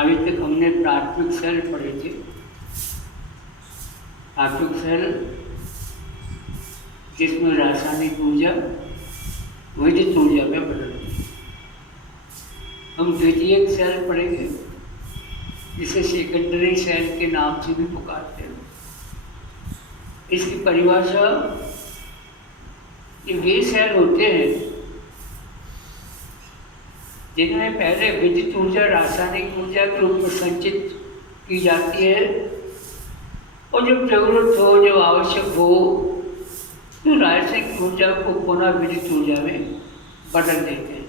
अभी तक हमने प्राथमिक सेल पढ़े थे। प्राथमिक सेल जिसमें रासायनिक ऊर्जा विद्युत ऊर्जा में बदलती है। हम द्वितीयक सेल पढ़ेंगे जिसे सेकेंडरी सेल के नाम से भी पुकारते हैं। इसकी परिभाषा, ये वे सेल होते हैं जिनमें पहले विद्युत ऊर्जा रासायनिक ऊर्जा के रूप में संचित की जाती है और जब जरूरत हो, जब आवश्यक हो, तो रासायनिक ऊर्जा को पुनः विद्युत ऊर्जा में बदल देते हैं।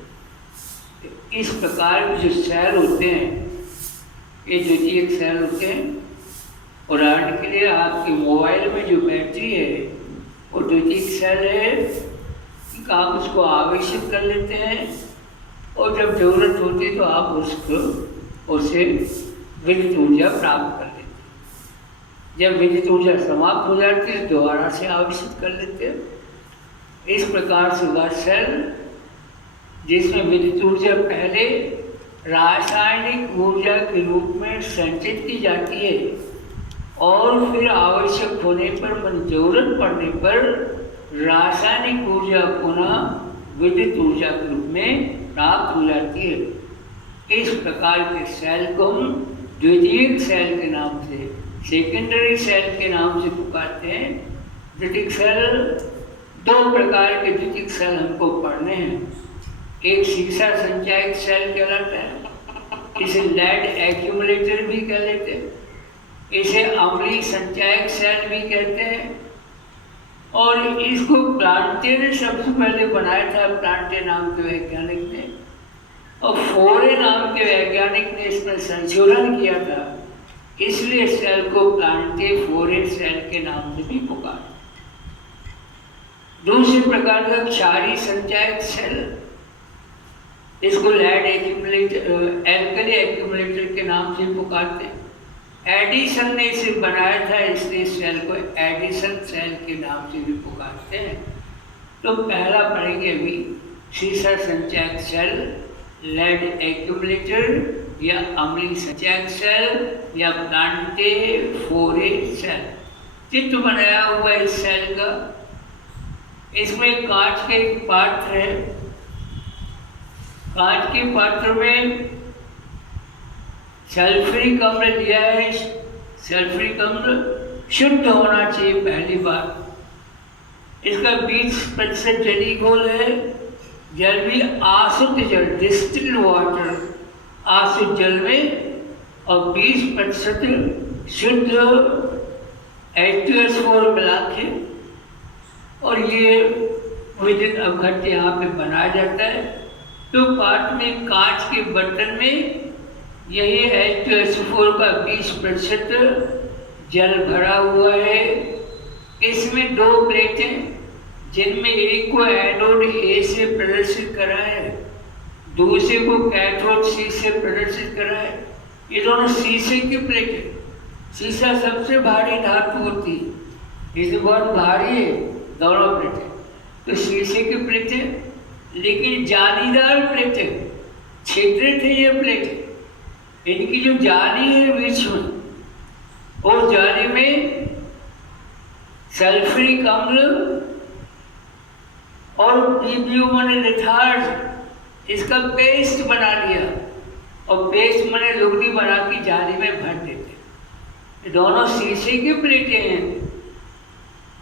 इस प्रकार के जो सेल होते हैं ये द्वितीयक सेल होते हैं। उदाहरण के लिए आपके मोबाइल में जो बैटरी है वो द्वितीयक सेल है कि आप उसको आवेशित कर लेते हैं और जब जरूरत होती है तो आप उससे विद्युत ऊर्जा प्राप्त कर लेते हैं। जब विद्युत ऊर्जा समाप्त हो जाती है दोबारा से आवेशित कर लेते हैं। इस प्रकार से वह सेल जिसमें विद्युत ऊर्जा पहले रासायनिक ऊर्जा के रूप में संचित की जाती है और फिर आवश्यक होने पर, जरूरत पड़ने पर रासायनिक ऊर्जा पुनः विद्युत ऊर्जा के रूप में प्राप्त हो जाती है। इस प्रकार के सेल को हम द्वितीयक सेल के नाम से, सेकेंडरी सेल के नाम से पुकारते हैं। द्वितीयक सेल, दो प्रकार के द्वितीयक सेल हमको पढ़ने हैं। एक सीसा संचायक सेल कहलाता है, इसे लेड एक्यूमुलेटर भी कह लेते हैं, इसे अम्लीय संचायक सेल भी कहते हैं और इसको प्लांटे ने सबसे पहले बनाया था, प्लांटे नाम के वैज्ञानिक ने, और फोरे नाम के वैज्ञानिक ने इसमें संशोधन किया था, इसलिए सेल को प्लांटे फोरे सेल के नाम से भी पुकारा। दूसरे प्रकार का क्षारीय संचायक सेल, इसको लेड एक्यूमुलेटर, एल्कली एक्यूमुलेटर के नाम से पुकारते हैं। एडिसन ने इसे बनाया था, इसलिए सेल को एडिसन सेल के नाम से भी पुकारते हैं। तो पहला पढ़ेंगे अभी सीसा संचायक सेल, लेड एक्यूमुलेटर या अम्लीय संचायक सेल या प्लांटे फोरे सेल। चित्र बनाया हुआ इस सेल का, इसमें कांच के एक पात्र है। कांच के पात्र में सल्फ्यूरिक अम्ल लिया है। सल्फ्यूरिक अम्ल शुद्ध होना चाहिए पहली बात। इसका 20% जली घोल है। जल भी आसुत जल, डिस्टिल्ड वाटर, आसुत जल में, और 20% शुद्ध H2SO4 मिला के, और ये विद्युत अवघट यहाँ पे बनाया जाता है। तो पात्र में, कांच के बर्तन में यही H2SO4 का 20% जल भरा हुआ है। इसमें दो प्लेटें, जिनमें एक को एनोड A से प्रदर्शित करा है, दूसरे को कैथोड C से प्रदर्शित करा है। ये दोनों शीशे की प्लेटें। शीशा सबसे भारी धातु होती है, इसे बहुत भारी है दोनों प्लेटें, तो शीशे की प्लेटें, लेकिन जालीदार प्लेटें, छिद्रित है ये प्लेटें। इनकी जो जाली है बीच में, उस जाली में सल्फ्यूरिक अम्ल और PbO माने लिथार्ज, इसका पेस्ट बना लिया, और पेस्ट माने लुगदी बना के जाली में भर देते। दोनों शीशे की प्लेटें हैं,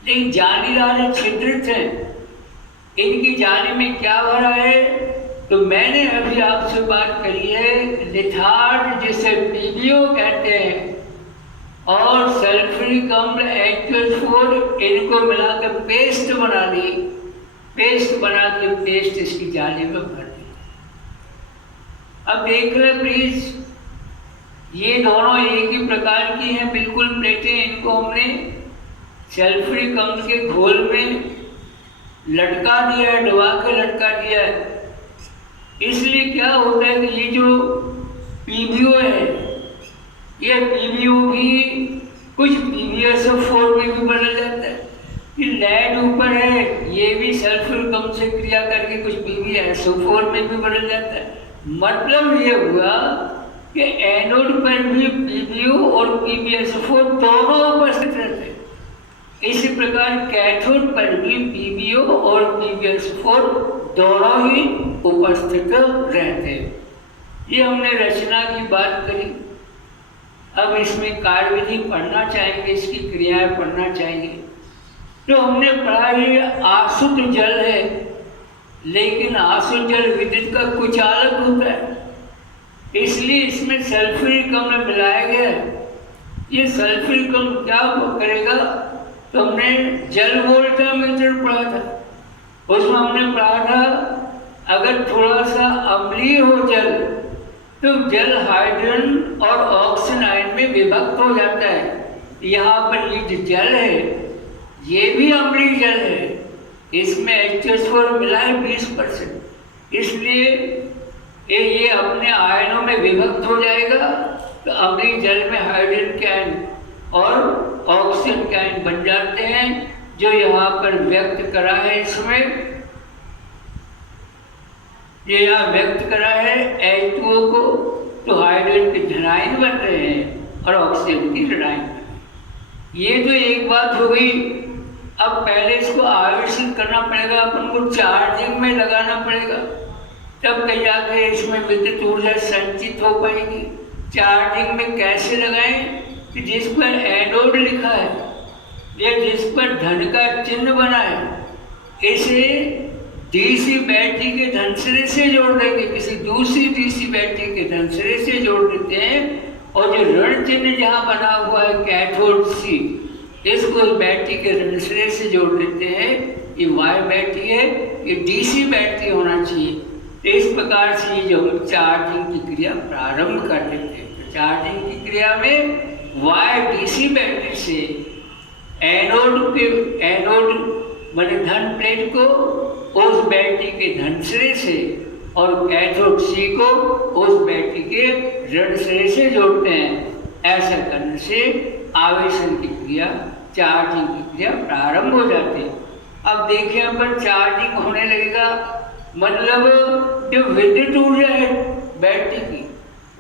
लेकिन जालीदार है, छिद्रित हैं। इनकी जाली में क्या भरा है? तो मैंने अभी आपसे बात करी है लिथार्ज, जिसे PbO कहते हैं, और सल्फ्यूरिक अम्ल H2SO4, इनको मिलाकर पेस्ट बना ली। पेस्ट बना के पेस्ट इसकी जाली में भर दी। अब देख ले प्लीज, ये दोनों एक ही प्रकार की हैं बिल्कुल प्लेटें। इनको हमने सल्फ्यूरिक अम्ल के घोल में लटका दिया है, डुबा के लटका दिया है। इसलिए क्या होता है कि ये जो PbO है, ये PbO भी कुछ PbSO4 में भी बदल जाता है। ये लेड ऊपर है, ये भी सल्फ्यूरिक अम्ल से क्रिया करके कुछ PbSO4 में भी बदल जाता है। मतलब ये हुआ कि एनोड पर भी PbO और PbSO4 दोनों उपस्थित रहते हैं। इसी प्रकार कैथोड पर भी PbO और PbSO4 दोनों ही उपस्थित रहते हैं। ये हमने रचना की बात करी। अब इसमें कार्यविधि पढ़ना चाहेंगे, इसकी क्रियाएं पढ़ना चाहेंगे। तो हमने पढ़ा ये आसुत जल है, लेकिन आसुत जल विद्युत का कुचालक होता है, इसलिए इसमें सल्फ्यूरिक अम्ल मिलाया गया है। ये सल्फ्यूरिक अम्ल क्या करेगा, तो हमने जल वोल्टामीटर पढ़ा था, उसमें हमने पढ़ा था अगर थोड़ा सा अम्लीय हो जल तो जल हाइड्रोजन और ऑक्सीजन आयन में विभक्त हो जाता है। यहाँ पर ये जो जल है ये भी अम्लीय जल है, इसमें H2SO4 मिला है 20%, इसलिए ये अपने आयनों में विभक्त हो जाएगा। तो अम्लीय जल में हाइड्रोजन के आयन और ऑक्सीजन के आयन बन जाते हैं, जो यहाँ पर व्यक्त करा है। इसमें ये यहाँ व्यक्त करा है H2O को, तो हाइड्रोजन के धनायन बन रहे हैं और ऑक्सीजन की ऋणायन बन रहे हैं। ये तो एक बात हो गई। अब पहले इसको आवेशित करना पड़ेगा, अपन को चार्जिंग में लगाना पड़ेगा, तब कहीं जाके इसमें विद्युत ऊर्जा संचित हो पाएगी। चार्जिंग में कैसे लगाएं कि जिस पर एनोड लिखा है या जिस पर धन का चिन्ह बना है, इसे डीसी बैटरी के धनसिरे से जोड़ देंगे, किसी दूसरी डीसी बैटरी के धनसिरे से जोड़ देते हैं, और जो ऋण चिन्ह जहाँ बना हुआ है कैथोड C, इसको बैटरी के ऋण सिरे से जोड़ देते हैं। ये वाई बैटरी है, ये डीसी बैटरी होना चाहिए। तो इस प्रकार से ये जो हम चार्जिंग की क्रिया प्रारंभ कर देते हैं। तो चार्जिंग की क्रिया में वाई डीसी बैटरी से एनोड माने धन प्लेट को उस बैटरी के धन सिरे से और कैथोड C को उस बैटरी के ऋण सिरे से जोड़ते हैं। ऐसा करने से आवेशन की क्रिया, चार्जिंग की क्रिया प्रारंभ हो जाती है। अब देखिए अपन चार्जिंग होने लगेगा, मतलब जो विद्युत ऊर्जा है बैटरी की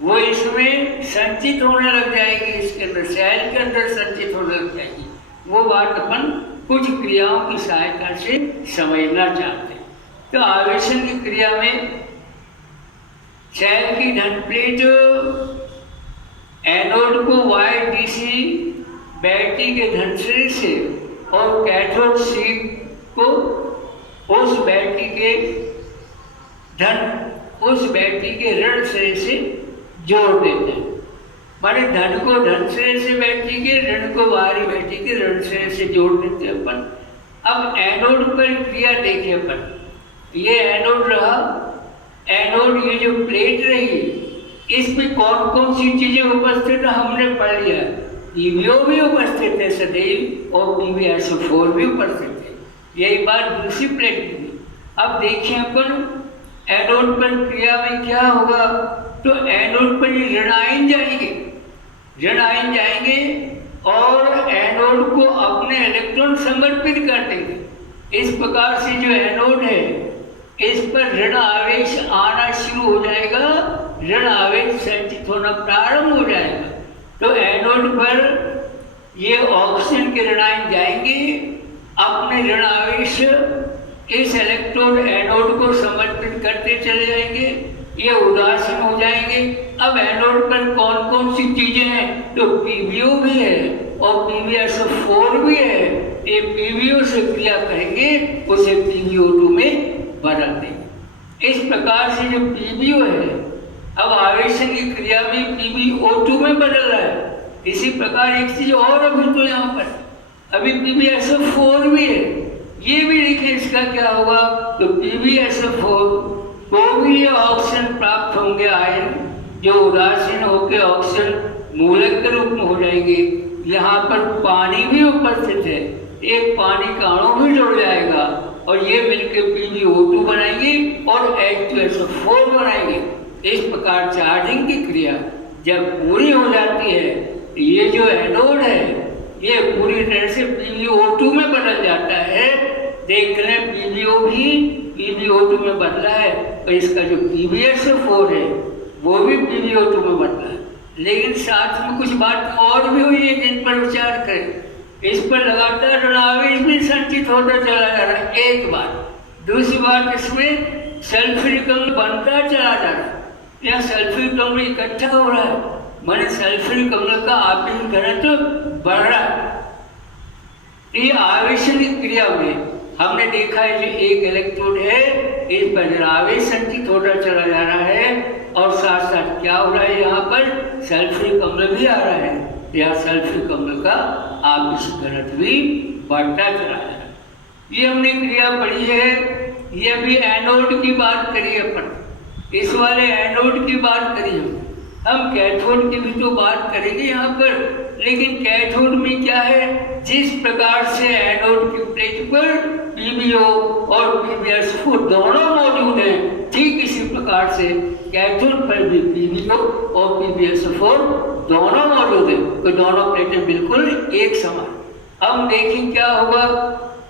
वो इसमें संचित होने लग जाएगी, इसके अंदर सेल के अंदर संचित होने लग जाएगी। वो बात अपन कुछ क्रियाओं की सहायता से समझना चाहते हैं। तो आवेशन की क्रिया में सेल की धन प्लेट एनोड को वाई डीसी बैटरी के धनसिरे से और कैथोड C को उस बैटरी के ऋण सिरे से जोड़ देते हैं। माने धन को धन सिरे से बैटरी के, ऋण को बाहरी बैटरी के ऋण सिरे से जोड़ देते हैं अपन। अब एनोड पर क्रिया देखिए अपन, ये एनोड रहा, एनोड ये जो प्लेट रही, इसमें कौन कौन सी चीजें उपस्थित है हमने पढ़ लिया। PbO भी उपस्थित है सदैव और PbSO4 भी उपस्थित है, यही बात दूसरी प्लेट की। अब देखिए अपन एनोड पर क्रिया में क्या होगा, तो एनोड पर ये ऋण आयन जाएंगे और एनोड को अपने इलेक्ट्रॉन समर्पित कर देंगे। इस प्रकार से जो एनोड है इस पर ऋण आवेश आना शुरू हो जाएगा, ऋण आवेश संचित होना प्रारंभ हो जाएगा। तो एनोड पर ये ऑक्सीजन के ऋण आयन जाएंगे, अपने ऋण आवेश इस इलेक्ट्रोड एनोड को समर्पित करते चले जाएंगे, ये उदासीन हो जाएंगे। अब एनोड पर कौन कौन सी चीजें हैं, तो PbO भी है और PbSO4 भी है। ये PbO से क्रिया करेंगे, उसे PbO2 में बदल देंगे। इस प्रकार से जो PbO है अब आवेशन की क्रिया में PbO2 में बदल रहा है। इसी प्रकार एक चीज और अभी तो यहाँ पर अभी PbSO4 भी है, ये भी देखिए इसका क्या होगा, तो PbSO4 को भी ऑक्सीजन प्राप्त होंगे आयन, जो उदासीन होकर ऑक्सीजन मूलक के रूप में हो जाएंगे। यहाँ पर पानी भी उपस्थित है, एक पानी का अणु भी जुड़ जाएगा और ये मिलकर PbO2 बनाएंगे और H2SO4 बनाएंगे। इस प्रकार चार्जिंग की क्रिया जब पूरी हो जाती है, ये जो एनोड है ये पूरी तरह से PbO2 में बदल जाता है। देख लें PbO भी PbO2 में बदला है, और इसका जो PbSO4 है वो भी PbO2 में बनता है। लेकिन साथ में कुछ बात और भी हुई है जिन पर विचार करें। इस पर लगातार ऋणावेश भी संचित होता चला जा रहा है, एक बात। दूसरी बात, इसमें सल्फ्यूरिक अम्ल बनता चला जा रहा है, यहाँ सल्फ्यूरिक अम्ल इकट्ठा हो रहा है, माने सल्फ्यूरिक अम्ल का आपतित घनत्व बढ़ रहा है। ये आवेशन की क्रिया में हमने देखा है जो एक इलेक्ट्रोड है इस पर आवेश संचित होता चला जा रहा है, और साथ साथ क्या हो रहा है, यहाँ पर सल्फ्यूरिक अम्ल भी आ रहा है, यहाँ सल्फ्यूरिक अम्ल का आवेश घनत्व भी बढ़ता चला जा रहा है। ये हमने क्रिया पढ़ी है। ये अभी एनोड की बात करी अपन, इस वाले एनोड की बात करी हम कैथोड की भी तो बात करेंगे यहाँ पर। लेकिन कैथोड में क्या है, जिस प्रकार से एनोड की प्लेट पर PbO और PbS4 दोनों मौजूद हैं, ठीक इसी प्रकार से कैथोड पर भी PbO और PbS4 दोनों मौजूद हैं, तो दोनों प्लेटें बिल्कुल एक समान। हम देखें क्या होगा,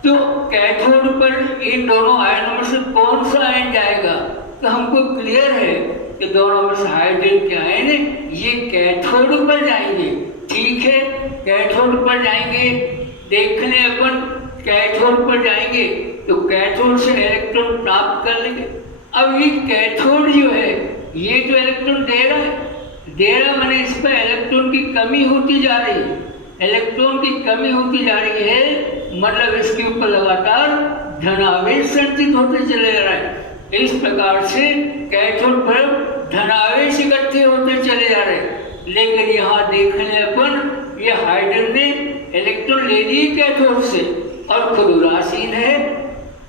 तो कैथोड पर इन दोनों आयनों में से कौन सा आयन जाएगा, तो हमको क्लियर है कि दोनों में से हाइड्रोजन के आयन ये कैथोड पर जाएंगे। ठीक है, कैथोड पर जाएंगे, देखने अपन कैथोड पर जाएंगे तो कैथोड से इलेक्ट्रॉन प्राप्त कर लेंगे। अब ये कैथोड जो है ये जो इलेक्ट्रॉन दे रहा माने इस पर इलेक्ट्रॉन की कमी होती जा रही है, इलेक्ट्रॉन की कमी होती जा रही है, मतलब इसके ऊपर लगातार धनावेश संचित होते चले जा रहा है। इस प्रकार से कैथोड पर धनावेश इकट्ठे होते चले जा रहे हैं। लेकिन यहाँ देखने अपन ये हाइड्रोजन ने इलेक्ट्रॉन ले ली कैथोड से और खुद उदासीन है,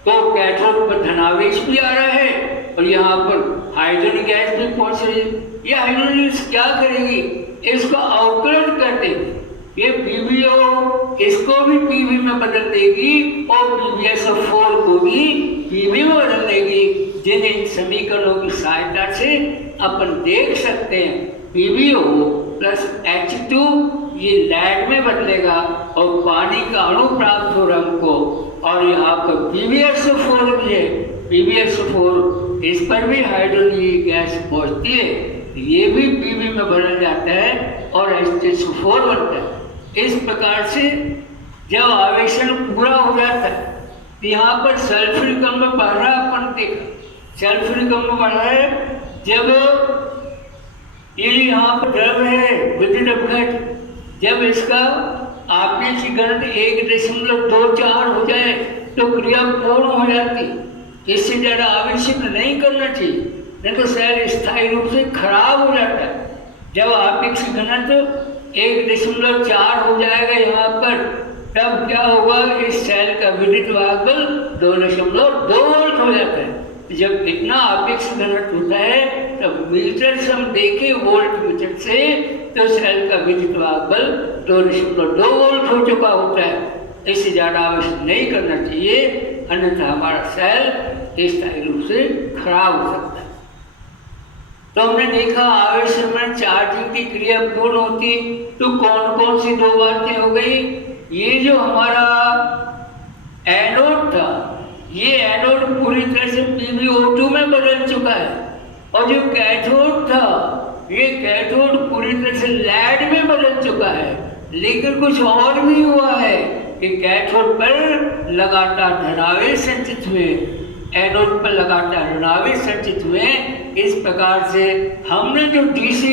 तो कैथोड पर धनावेश भी आ रहा है और यहाँ पर हाइड्रोजन गैस भी पहुंच रही है। ये हाइड्रोजन क्या करेगी, इसको अवकलन कर देगी, ये PbO इसको भी Pb में बदल देगी और PbS4 को भी Pb में बदल देगी, जिन समीकरणों की सहायता से अपन देख सकते हैं PbO प्लस H2 ये लैड में बदलेगा और पानी का अणु प्राप्त हो रहा है हमको, और यहाँ पर PbS4 भी है, PbS4 इस पर भी हाइड्रोजन गैस पहुँचती है, ये भी Pb में बदल जाता है और H4 बनता है। इस प्रकार से जब आवेशन पूरा हो जाता है तो यहाँ पर सल्फ्यूरिक अम्ल बढ़ रहा है, अपन देखा सल्फ्यूरिक अम्ल बढ़ रहा है। जब ये यहाँ पर द्रव है विद्युत अपघट, जब इसका आपेक्षिक की घनत्व 1.24 हो जाए तो क्रिया पूर्ण हो जाती। इससे ज़्यादा आवश्यक नहीं करना चाहिए, नहीं तो सेल स्थायी रूप से खराब हो जाता है। जब आपेक्षिक घनत्व 1.4 हो जाएगा यहाँ पर, तब क्या होगा, इस सेल का विद्युत वाहक बल 2.2 वोल्ट हो जाता है। जब इतना आपेक्षिक घनत्व होता है तब मीटर से हम देखें वोल्ट मीटर से, तो सेल का विद्युत वाहक बल 2.2 वोल्ट हो चुका होता है। इससे ज़्यादा आवश्यक नहीं करना चाहिए, अन्यथा हमारा सेल स्थायी रूप से खराब हो सकता है। तो हमने देखा आवेशन में चार्जिंग की क्रिया पूर्ण होती, तो कौन कौन सी दो बातें हो गई। ये जो हमारा एनोड था, ये एनोड पूरी तरह से PbO2 में बदल चुका है, और जो कैथोड था ये कैथोड पूरी तरह से लैड में बदल चुका है। लेकिन कुछ और भी हुआ है कि कैथोड पर लगातार धनावेश संचित हुए, एनोड पर लगातार ऋणावेश संचित हुए। इस प्रकार से हमने जो DC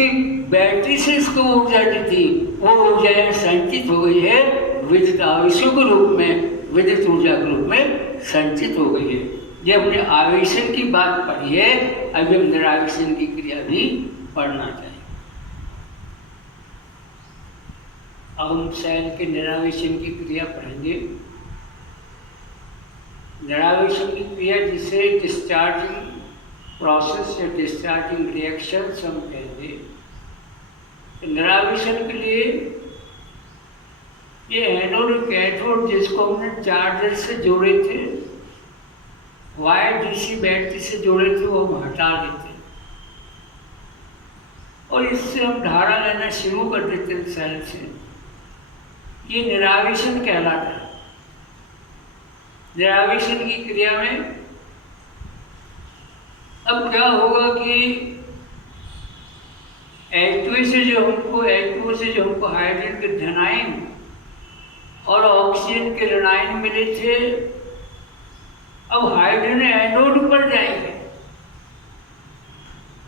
बैटरी से इसको ऊर्जा दी थी, वो ऊर्जा संचित हो गई है विद्युत आवेशों के रूप में, विद्युत ऊर्जा के रूप में संचित हो गई है। ये हमने आवेशन की बात पढ़ी है, अभी हम निरावेशन की क्रिया भी पढ़ना चाहिए। अब हम सेल के निरावेशन की क्रिया पढ़ेंगे। निरावेशन की क्रिया जिसे डिस्चार्जिंग प्रोसेस या डिस्चार्जिंग रिएक्शन हम कहेंगे। निरावेशन के लिए ये एनोड और कैथोड जिसको हमने चार्जर से जोड़े थे, वायर DC बैटरी से जोड़े थे, वो हम हटा देते और इससे हम धारा लेना शुरू कर देते सेल से। ये निरावेशन कहलाता है। निरावेशन की क्रिया में अब क्या होगा कि जो हमको H2O से जो हमको हाइड्रोजन के धनायन और ऑक्सीजन के ऋणायन मिले थे, अब हाइड्रोजन एनोड पर जाएंगे,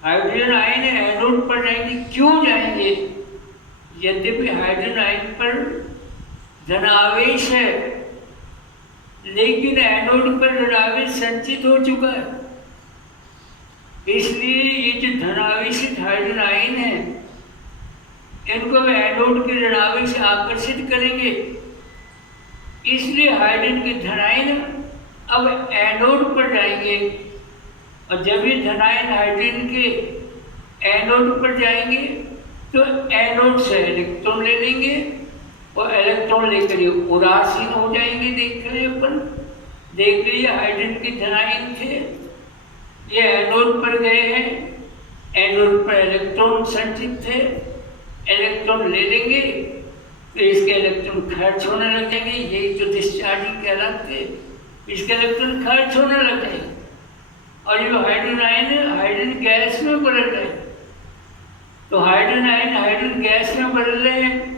हाइड्रोजन आयन एनोड पर जाएंगे। क्यों जाएंगे? यद्यपि हाइड्रोजन आयन पर धनावेश है, लेकिन एनोड पर ऋणावेश संचित हो चुका है, इसलिए ये जो धनावेशित हाइड्रोजन आयन है इनको एनोड के ऋणावेश आकर्षित करेंगे। इसलिए हाइड्रोजन के धनायन अब एनोड पर जाएंगे, और जब ये धनायन हाइड्रोजन के एनोड पर जाएंगे तो एनोड से इलेक्ट्रॉन ले लेंगे और इलेक्ट्रॉन लेकर ये उदासीन हो जाएंगे। देख रहे अपन, देख लीजिए हाइड्रोजन के धनायन थे, ये एनोड पर गए हैं, एनोड पर इलेक्ट्रॉन संचित थे, इलेक्ट्रॉन ले लेंगे तो इसके इलेक्ट्रॉन खर्च होने लग जाएंगे, यही जो डिस्चार्जिंग कहलाते, इसके इलेक्ट्रॉन खर्च होने लग जाएंगे और ये हाइड्रोजन आयन है हाइड्रोजन गैस में बदल रहे हैं। तो हाइड्रोजन आयन हाइड्रोजन गैस में बदल रहे हैं,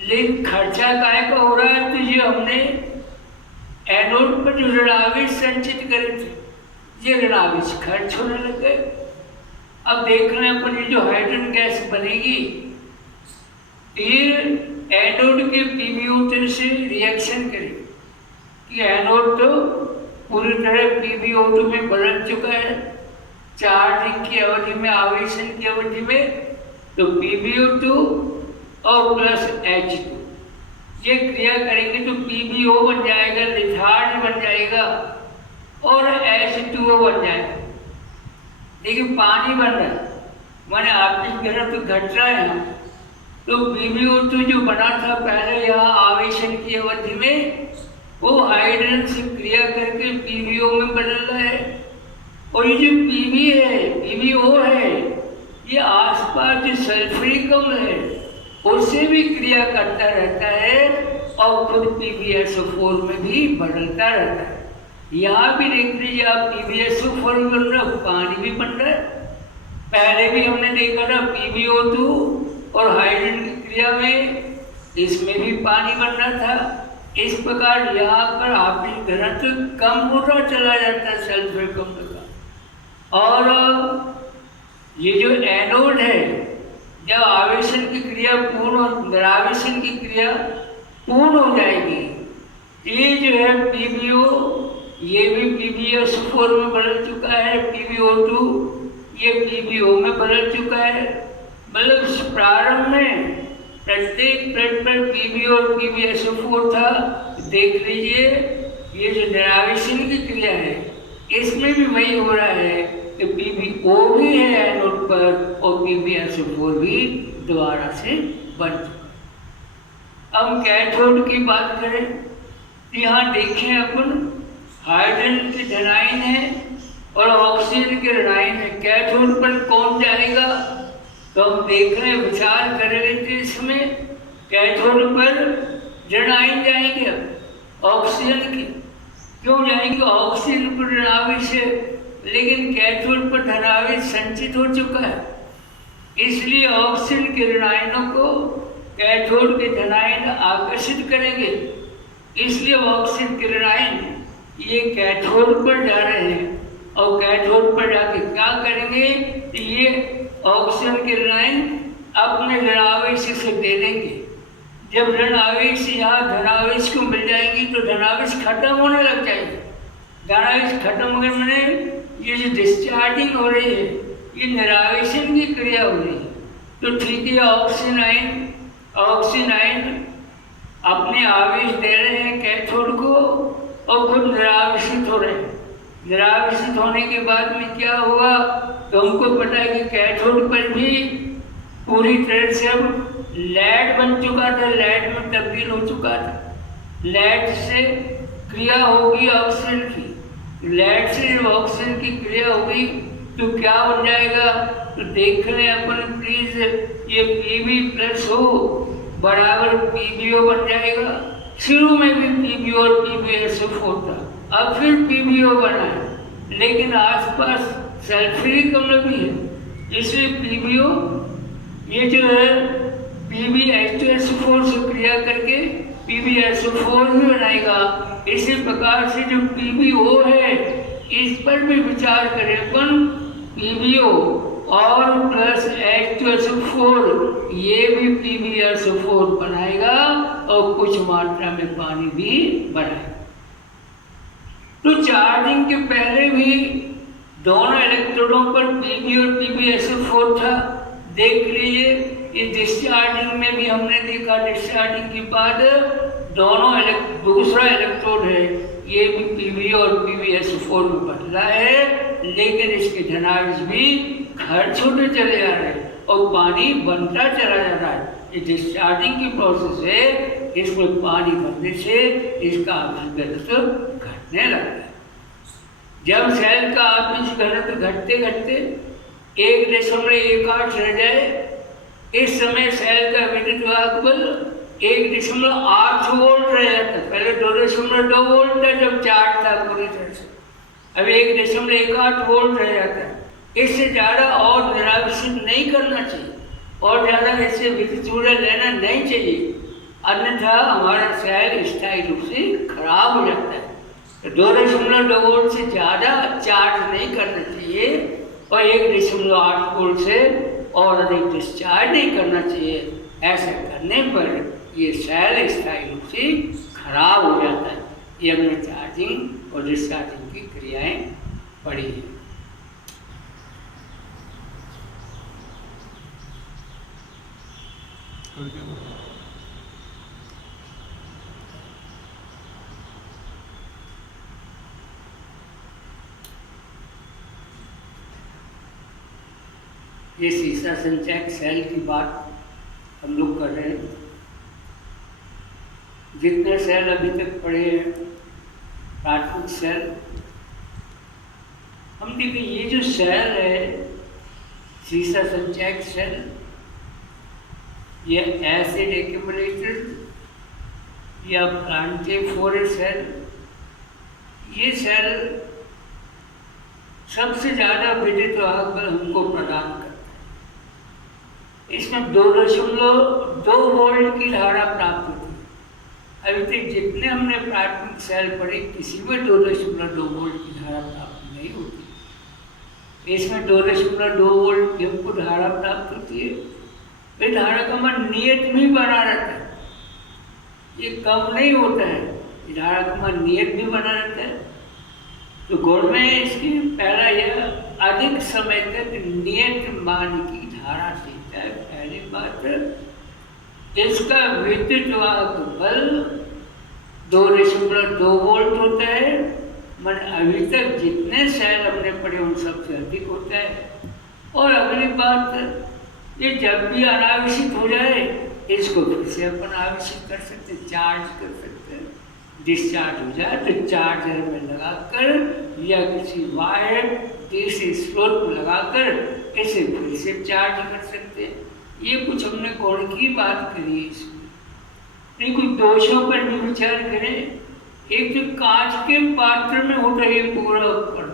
लेकिन खर्चा काय का हो रहा है? तो ये हमने एनोड पर जो ऋणावेश संचित करे थे, ये ऋणावेश खर्च होने लग गए। अब देख रहे हैं अपन, ये जो हाइड्रोजन गैस बनेगी ये एनोड के PbO2 से रिएक्शन करेगी कि एनोड तो पूरी तरह PbO2 में बदल चुका है चार्जिंग की अवधि में, आवेशन की अवधि में, तो PbO2 और प्लस H2 ये क्रिया करेंगे तो PbO बन जाएगा, लिथार्ज बन जाएगा और H2O बन जाएगा। देखिए पानी बन रहा है, मैंने आपकी घनत्व तो घट रहा है, तो PbO2 जो बना था पहले यहाँ आवेशन की अवधि में, वो हाइड्रोजन से क्रिया करके PbO में बदल रहा है। और ये जो Pb है, PbO है, ये आसपास जो सल्फ्यूरिक अम्ल है उससे भी क्रिया करता रहता है और खुद PbSO4 में भी बदलता रहता है। यहाँ भी देख लीजिए आप, PbSO4 भी बन रहा है, पानी भी बन रहा है। पहले भी हमने देखा था PbO2 और हाइड्रोजन की क्रिया में, इसमें भी पानी बन रहा था। इस प्रकार यहाँ पर आपकी घनत्व कम होता चला जाता है सल्फ्यूरिक अम्ल का। और ये जो एनोड है, जब आवेशन की क्रिया पूर्ण, निरावेशन की क्रिया पूर्ण हो जाएगी, ये जो है PbO, ये भी PbSO4 में बदल चुका है, PbO2 ये PbO में बदल चुका है। मतलब प्रारंभ में प्रत्येक प्लेट पर PbO और PbSO4 था। देख लीजिए ये जो निरावेशन की क्रिया है इसमें भी वही हो रहा है कि PbO भी है एनोड पर और PbSO4 भी दोबारा से बन चुका। अब हम कैथोड की बात करें, यहाँ देखें अपन, हाइड्रोजन के धनायन है और ऑक्सीजन के ऋणायन है। कैथोड पर कौन जाएगा? तो हम देख रहे हैं, विचार कर रहे थे इसमें, कैथोड पर ऋणायन जाएंगे ऑक्सीजन के। क्यों जाएंगे? ऑक्सीजन पर ऋणावेश है, लेकिन कैथोड पर धनावेश संचित हो चुका है, इसलिए ऑक्सीजन के ऋणायनों को कैथोड के धनायन आकर्षित करेंगे। इसलिए ऑक्सीजन के ऋणायन ये कैथोड पर जा रहे हैं और कैथोड पर जाके क्या करेंगे? ये ऑक्सीजन के ऋणायन अपने ऋणावेश से दे देंगे। जब ऋणावेश यहाँ धनावेश को मिल जाएंगी तो धनावेश खत्म होने लग जाएंगे। धनावेश खत्म होने में ये जो डिस्चार्जिंग हो रही है ये निरावेशन की क्रिया हो रही है। तो ठीक है, ऑक्सीजन आयन अपने आवेश दे रहे हैं कैथोड को और खुद निरावेशित हो रहे हैं। निरावेशित होने के बाद में क्या हुआ? तो हमको पता है कि कैथोड पर भी पूरी तरह से अब लेड बन चुका था, लेड में तब्दील हो चुका था। लेड से क्रिया होगी ऑक्सीजन की, लेड से जब ऑक्सीजन की क्रिया होगी तो क्या बन जाएगा? तो देख लें अपन प्लीज, ये Pb+O बराबर PbO बन जाएगा। शुरू में भी PbO और PbSO4 था, अब फिर PbO बना है, लेकिन आसपास सल्फ्यूरिक अम्ल भी है, इसलिए PbO ये जो है PbH2SO4 से क्रिया करके PbSO4 भी बनाएगा। इसी प्रकार से जो PbO है इस पर भी विचार करें अपन, PbO और प्लस H2SO4 ये भी PbSO4 बनाएगा और कुछ मात्रा में पानी भी बनाएगा। तो चार्जिंग के पहले भी दोनों इलेक्ट्रोडों पर Pb और PbSO4 था, देख लीजिए। इस डिस्चार्जिंग में भी हमने देखा, डिस्चार्जिंग के बाद दोनों दूसरा इलेक्ट्रोड है ये भी Pb और PbSO4 में बदला है, लेकिन इसके धनावेश भी घर छोटे चले जा रहे हैं और पानी बनता चला जा रहा है। ये डिस्चार्जिंग की प्रोसेस है, इसमें पानी भरने से इसका आवेश घनत्व घटने लगता है। जब सेल का आवेश घनत्व घटते घटते 1.18 रह जाए, इस समय सेल का विद्युत वाहक बल 1.8 वोल्ट रह जाता है। पहले 2.2 वोल्ट था जब चार्ज था पूरी तरह से, अब 1.18 वोल्ट रह जाता है। इससे ज़्यादा और निराविष्ट नहीं करना चाहिए और ज़्यादा इससे विद्युत ऊर्जा लेना नहीं चाहिए, अन्यथा हमारा सेल स्थायी रूप से खराब हो जाता है। तो 2.2 वोल्ट से ज़्यादा चार्ज नहीं करना चाहिए और 1.8 वोल्ट से और अधिक डिस्चार्ज नहीं करना चाहिए। ऐसा करने पर ये सेल स्थायी रूप से खराब हो जाता है। ये हमने चार्जिंग और डिस्चार्जिंग की क्रियाएं पढ़ी हैं। ये सीसा संचयक सेल की बात हम लोग कर रहे हैं। जितने सेल अभी तक पढ़े हैं, प्राथमिक सेल, हम देखिए ये जो सेल है सीसा संचयक सेल, ये एसिड एक्यूमुलेटेड या प्लांटिफोर सेल, ये सेल सबसे ज़्यादा विद्युत वाहक बल हमको प्रदान करता है। इसमें 2.2 वोल्ट की धारा प्राप्त होती है। अभी तक जितने हमने प्राथमिक सेल पढ़े किसी में 2.2 वोल्ट की धारा प्राप्त नहीं होती। इसमें 2.2 वोल्ट की हमको धारा प्राप्त होती है। ये धारा का मान नियत भी बना रहता है, ये कम नहीं होता है। ये धारा का मान नियत भी बना रहता है। तो गुण में इसकी पहला यह अधिक समय तक नियत मान की धारा देता है। पहली बात, इसका विद्युत वाहक बल 2.2 वोल्ट होता है, मन अभी तक जितने सेल हमने पढ़े उन सबसे अधिक होता है। और अगली बात, ये जब भी अनावेशित हो जाए इसको फिर से अपन आवेशित कर सकते, चार्ज कर सकते हैं। डिस्चार्ज हो जाए तो चार्जर में लगाकर या किसी वायर DC स्रोत में लगाकर इसे फिर से चार्ज कर सकते हैं। ये कुछ हमने गुण की बात करी है इसमें। नहीं, कुछ दोषों पर भी विचार करें। एक तो कांच के पात्र में होता है पूरा उपकरण,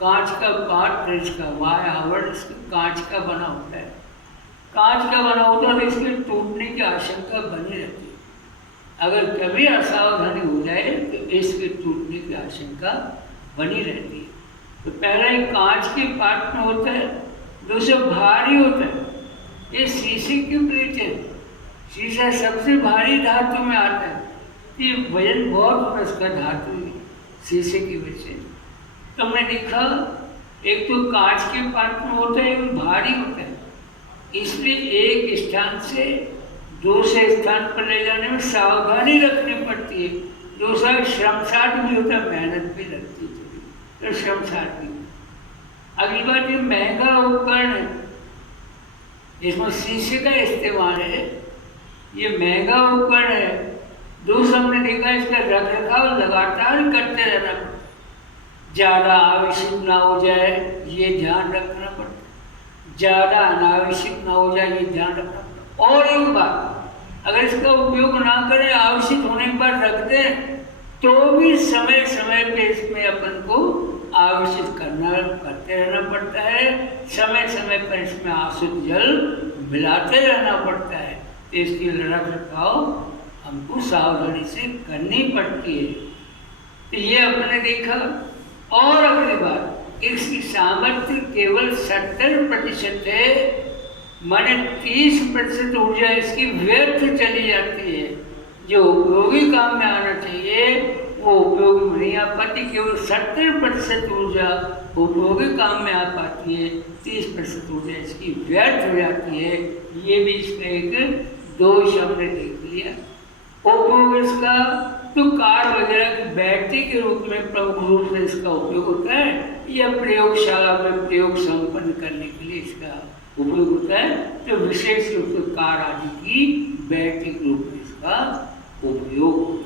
कांच का पात्र, इसका वाय आवरण इसका कांच का बना होता है। कांच का बना होता है तो इसके टूटने की आशंका बनी रहती है। अगर कभी असावधानी हो जाए तो इसके टूटने की आशंका बनी रहती है। तो पहला एक कांच के पात्र में होता है, दूसरा भारी होता है। ये शीशे की प्लेट है, शीशा सबसे भारी धातु में आता है। ये वजन बहुत होता है इसका धातु शीशे की वजह से। तो हमने देखा एक तो कांच के पात्र में होता है, एक भारी होता है, इसलिए एक स्थान से दूसरे स्थान पर ले जाने में सावधानी रखनी पड़ती है। दूसरा श्रमसाध्य भी होता है, मेहनत भी लगती है, तो श्रमसाध्य भी। अगली बात, ये महंगा उपकरण है, इसमें शीशे का इस्तेमाल है, ये महंगा उपकरण है। दूसरा हमने देखा इसका रख रखाव लगातार करते रहना पड़ता है, ज़्यादा आवश्यक ना हो जाए ये ध्यान रखना पड़ता है, ज़्यादा अनावश्यक ना हो जाए ये ध्यान रखना पड़ता है। और एक बात, अगर इसका उपयोग ना करें, आवश्यक होने के बाद रख दें, तो भी समय समय पे इसमें अपन को आवेशित करते रहना पड़ता है। समय समय पर इसमें आसुत जल मिलाते रहना पड़ता है। तो इसकी रख रखाव हमको सावधानी से करनी पड़ती है। तो ये अपने देखा। और अगली बात, इसकी सामर्थ्य केवल 70% है, माने 30% ऊर्जा इसकी व्यर्थ चली जाती है। जो उपयोगी काम में आना चाहिए वो उपयोगी नहीं आ पाती। केवल 70% ऊर्जा उपयोगी काम में आ पाती है, 30% ऊर्जा इसकी व्यर्थ हो जाती है। ये भी इसका एक दोष हमने देख लिया। उपयोग इसका तो कार वगैरह की बैटरी के रूप में प्रमुख रूप से इसका उपयोग होता है, या प्रयोगशाला में प्रयोग संपन्न करने के लिए इसका उपयोग होता है। तो विशेष रूप से कार आदि की बैटरी के रूप में इसका उपयोग होता है।